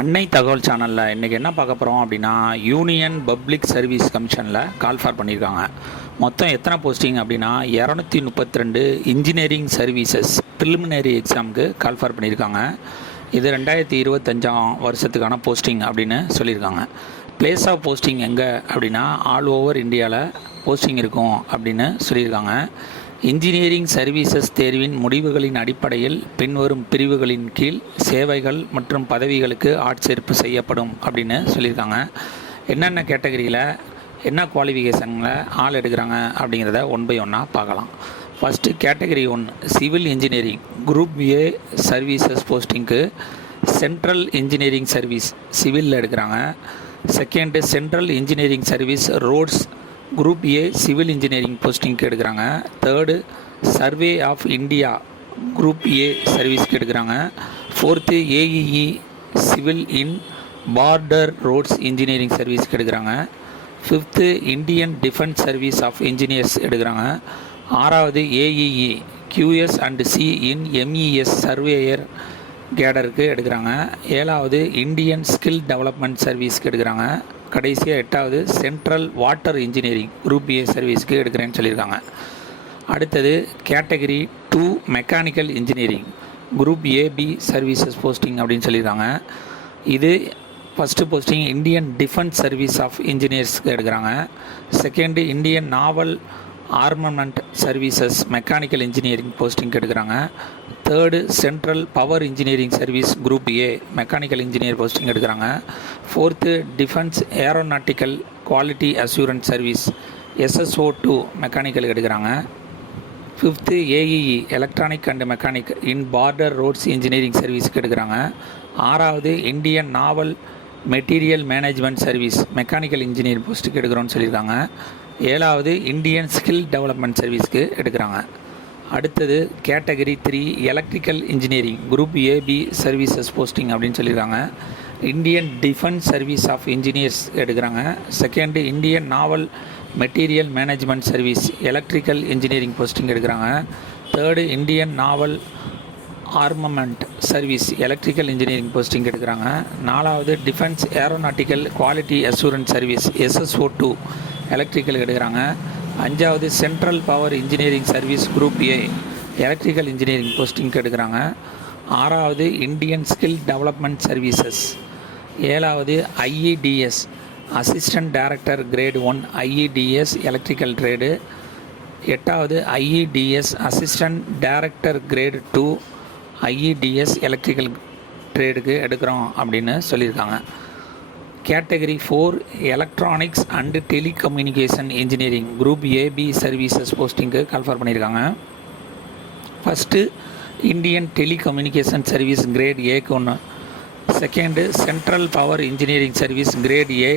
அன்னை தகவல் சேனலில் இன்றைக்கி என்ன பார்க்க போகிறோம் அப்படின்னா, யூனியன் பப்ளிக் சர்வீஸ் கமிஷனில் கால் ஃபார் பண்ணியிருக்காங்க. மொத்தம் எத்தனை போஸ்டிங் அப்படின்னா 232 இன்ஜினியரிங் சர்வீசஸ் ப்ரிலிமினரி எக்ஸாமுக்கு கால் ஃபார் பண்ணியிருக்காங்க. இது 2025 வருஷத்துக்கான போஸ்டிங் அப்படின்னு சொல்லியிருக்காங்க. பிளேஸ் ஆஃப் போஸ்டிங் எங்கே அப்படின்னா ஆல் ஓவர் இந்தியாவில் போஸ்டிங் இருக்கும் அப்படின்னு சொல்லியிருக்காங்க. இன்ஜினியரிங் சர்வீசஸ் தேர்வின் முடிவுகளின் அடிப்படையில் பின்வரும் பிரிவுகளின் கீழ் சேவைகள் மற்றும் பதவிகளுக்கு ஆட்சேர்ப்பு செய்யப்படும் அப்படின்னு சொல்லியிருக்காங்க. என்னென்ன கேட்டகரியில் என்ன குவாலிஃபிகேஷனில் ஆள் எடுக்கிறாங்க அப்படிங்கிறத ஒன் பை ஒன்னாக பார்க்கலாம். First category 1 civil engineering group A services போஸ்டிங்க்கு சென்ட்ரல் இன்ஜினியரிங் சர்வீஸ் சிவிலில் எடுக்கிறாங்க. Second central engineering service roads group A civil engineering போஸ்டிங்க்கு எடுக்கிறாங்க. Third survey of India group A சர்வீஸ்க்கு எடுக்கிறாங்க. Fourth AEE civil in border roads engineering சர்வீஸ்க்கு எடுக்கிறாங்க. Fifth Indian defence service of engineers எடுக்கிறாங்க. ஆறாவது AEE QS and C in MES surveyor கேடருக்கு எடுக்கிறாங்க. ஏழாவது இந்தியன் ஸ்கில் டெவலப்மெண்ட் சர்வீஸ்க்கு எடுக்கிறாங்க. கடைசியாக எட்டாவது central water engineering group A சர்வீஸ்க்கு எடுக்கிறேன்னு சொல்லியிருக்காங்க. அடுத்தது category 2 mechanical engineering group AB services posting அப்படின்னு சொல்லியிருக்காங்க. இது first posting Indian defence service of இன்ஜினியர்ஸ்க்கு எடுக்கிறாங்க. Second Indian naval armament services mechanical engineering போஸ்டிங்க்கு எடுக்கிறாங்க. Third central power engineering service group A mechanical engineer posting எடுக்கிறாங்க. Fourth defence aeronautical quality assurance service SSO2 mechanical எடுக்கிறாங்க. Fifth AEE electronic and mechanic in border roads engineering சர்வீஸ்க்கு எடுக்கிறாங்க. ஆறாவது Indian naval material management service mechanical engineer போஸ்ட்டுக்கு எடுக்கிறோன்னு சொல்லியிருக்காங்க. ஏழாவது Indian skill development சர்வீஸ்க்கு எடுக்கிறாங்க. அடுத்தது category 3 electrical engineering group AB services posting அப்படின்னு சொல்லியிருக்காங்க. Indian defence service of engineers எடுக்கிறாங்க. Second Indian naval material management service electrical engineering posting எடுக்கிறாங்க. Third Indian naval armament service electrical engineering posting எடுக்கிறாங்க. நாலாவது defence aeronautical quality assurance service SSO2 electrical எடுக்கிறாங்க. அஞ்சாவது central power engineering service group A electrical engineering போஸ்டிங்க்கு எடுக்கிறாங்க. ஆறாவது Indian skill development services. ஏழாவது IEDS assistant director grade 1 IEDS electrical trade. எட்டாவது IEDS assistant director grade 2 IEDS electrical ட்ரேடுக்கு எடுக்கிறோம் அப்படின்னு சொல்லியிருக்காங்க. Category 4 electronics and telecommunication engineering group AB services போஸ்டிங்க்கு கால்ஃபார் பண்ணியிருக்காங்க. First Indian telecommunication service grade ஏக்கு 1. Second central power engineering service grade A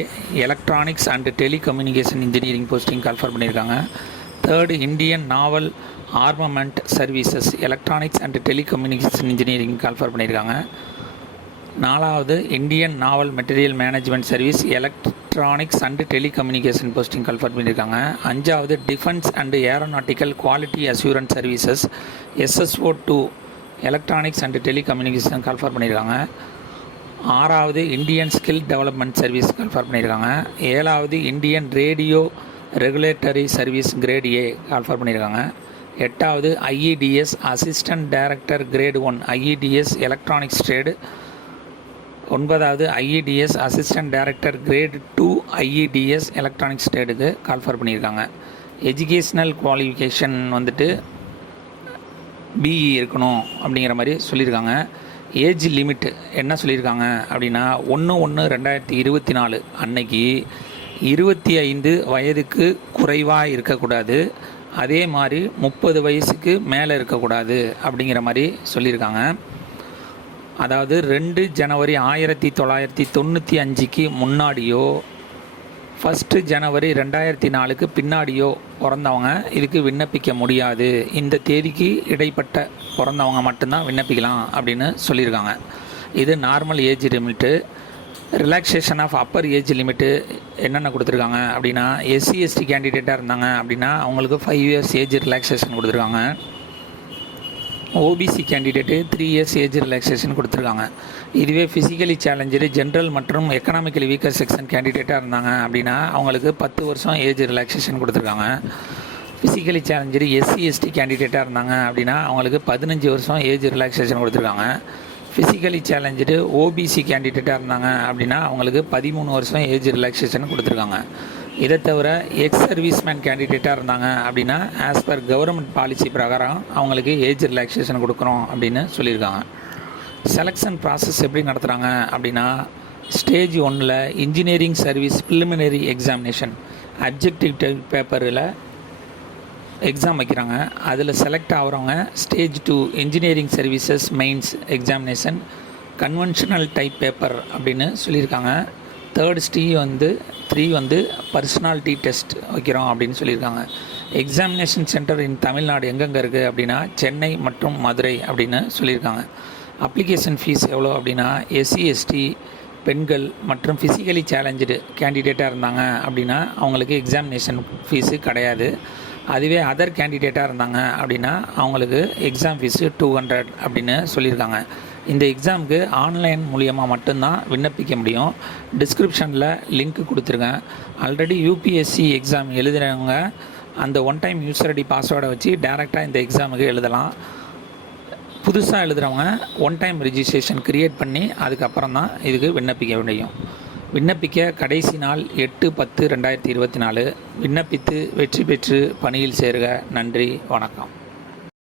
electronics and telecommunication engineering posting call for பண்ணியிருக்காங்க. Third Indian naval armament services electronics and telecommunication engineering call for பண்ணியிருக்காங்க. நாலாவது Indian naval material management service electronics and telecommunication posting call for பண்ணியிருக்காங்க. அஞ்சாவது defence and aeronautical quality assurance services SSO2 electronics and telecommunication call for பண்ணியிருக்காங்க. ஆறாவது Indian skill development service call for பண்ணியிருக்காங்க. ஏழாவது Indian radio regulatory service grade A call for பண்ணியிருக்காங்க. எட்டாவது IEDS assistant director grade 1 IEDS electronics trade. ஒன்பதாவது IEDS assistant director grade 2 IEDS electronics ட்ரேடுக்கு call for பண்ணியிருக்காங்க. Educational qualification BE இருக்கணும் அப்படிங்கிற மாதிரி சொல்லியிருக்காங்க. ஏஜ் லிமிட் என்ன சொல்லியிருக்காங்க அப்படின்னா 1/1/2024 அன்னைக்கு 25 வயதுக்கு குறைவாக இருக்கக்கூடாது, அதே மாதிரி 30 வயசுக்கு மேலே இருக்கக்கூடாது அப்படிங்கிற மாதிரி சொல்லியிருக்காங்க. அதாவது 2 ஜனவரி 1995க்கு முன்னாடியோ 1 ஜனவரி 2004க்கு பின்னாடியோ பிறந்தவங்க இதுக்கு விண்ணப்பிக்க முடியாது. இந்த தேதிக்கு இடைப்பட்ட பிறந்தவங்க மட்டும்தான் விண்ணப்பிக்கலாம் அப்படின்னு சொல்லியிருக்காங்க. இது normal age limit. Relaxation of upper age limit என்னென்ன கொடுத்துருக்காங்க அப்படின்னா SC/ST கேண்டிடேட்டாக இருந்தாங்க அப்படின்னா அவங்களுக்கு 5 years ஏஜ் ரிலாக்ஸேஷன் கொடுத்துருக்காங்க. OBC candidate 3 years age relaxation கொடுத்துருக்காங்க. இதுவே ஃபிசிக்கலி சேலஞ்சு ஜென்ரல் மற்றும் எக்கனாமிக்கலி வீக்கர் செக்ஷன் கேண்டிடேட்டாக இருந்தாங்க அப்படின்னா அவங்களுக்கு 10 வருஷம் ஏஜ் ரிலாக்ஸேஷன் கொடுத்துருக்காங்க. ஃபிசிக்கலி சேலஞ்சு எஸ்சி எஸ்டி கேண்டிடேட்டாக இருந்தாங்க அப்படின்னா அவங்களுக்கு 15 வருஷம் ஏஜ் ரிலாக்ஸேஷன் கொடுத்துருக்காங்க. ஃபிசிக்கலி சேலஞ்சு ஓபிசி கேண்டிடேட்டாக இருந்தாங்க அப்படின்னா அவங்களுக்கு 13 வருஷம் ஏஜ் ரிலாக்ஸேஷன் கொடுத்துருக்காங்க. இதை தவிர எக்ஸ் சர்வீஸ்மேன் கேண்டிடேட்டாக இருந்தாங்க அப்படின்னா ஆஸ் பர் கவர்மெண்ட் பாலிசி பிரகாரம் அவங்களுக்கு ஏஜ் ரிலாக்ஸேஷன் கொடுக்குறோம் அப்படின்னு சொல்லியிருக்காங்க. செலெக்ஷன் ப்ராசஸ் எப்படி நடத்துகிறாங்க அப்படின்னா ஸ்டேஜ் 1ல் engineering service preliminary examination objective type பேப்பரில் எக்ஸாம் வைக்கிறாங்க. அதில் செலக்ட் ஆகிறவங்க stage 2 engineering services mains examination conventional type paper அப்படின்னு சொல்லியிருக்காங்க. தேர்ட் 3 வந்து பர்சனாலிட்டி டெஸ்ட் வைக்கிறோம் அப்படின்னு சொல்லியிருக்காங்க. எக்ஸாமினேஷன் சென்டர் இன் தமிழ்நாடு எங்கெங்கே இருக்குது அப்படின்னா சென்னை மற்றும் மதுரை அப்படின்னு சொல்லியிருக்காங்க. அப்ளிகேஷன் ஃபீஸ் எவ்வளோ அப்படின்னா எஸ்சி எஸ்டி பெண்கள் மற்றும் ஃபிசிக்கலி சேலஞ்சு கேண்டிடேட்டாக இருந்தாங்க அப்படின்னா அவங்களுக்கு எக்ஸாமினேஷன் ஃபீஸு கிடையாது. அதுவே அதர் கேண்டிடேட்டாக இருந்தாங்க அப்படின்னா அவங்களுக்கு எக்ஸாம் ஃபீஸு 200 அப்படின்னு சொல்லியிருக்காங்க. இந்த எக்ஸாமுக்கு ஆன்லைன் மூலியமாக மட்டும்தான் விண்ணப்பிக்க முடியும். டிஸ்கிரிப்ஷனில் லிங்க் கொடுத்துருக்கேன். ஆல்ரெடி யூபிஎஸ்சி எக்ஸாம் எழுதுகிறவங்க அந்த ஒன் டைம் யூசர் ஐடி பாஸ்வேர்டை வச்சு டேரெக்டாக இந்த எக்ஸாமுக்கு எழுதலாம். புதுசாக எழுதுகிறவங்க ஒன் டைம் ரிஜிஸ்ட்ரேஷன் க்ரியேட் பண்ணி அதுக்கப்புறம் தான் இதுக்கு விண்ணப்பிக்க முடியும். விண்ணப்பிக்க கடைசி நாள் 8/10/2024. விண்ணப்பித்து வெற்றி பெற்று பணியில் சேருக. நன்றி, வணக்கம்.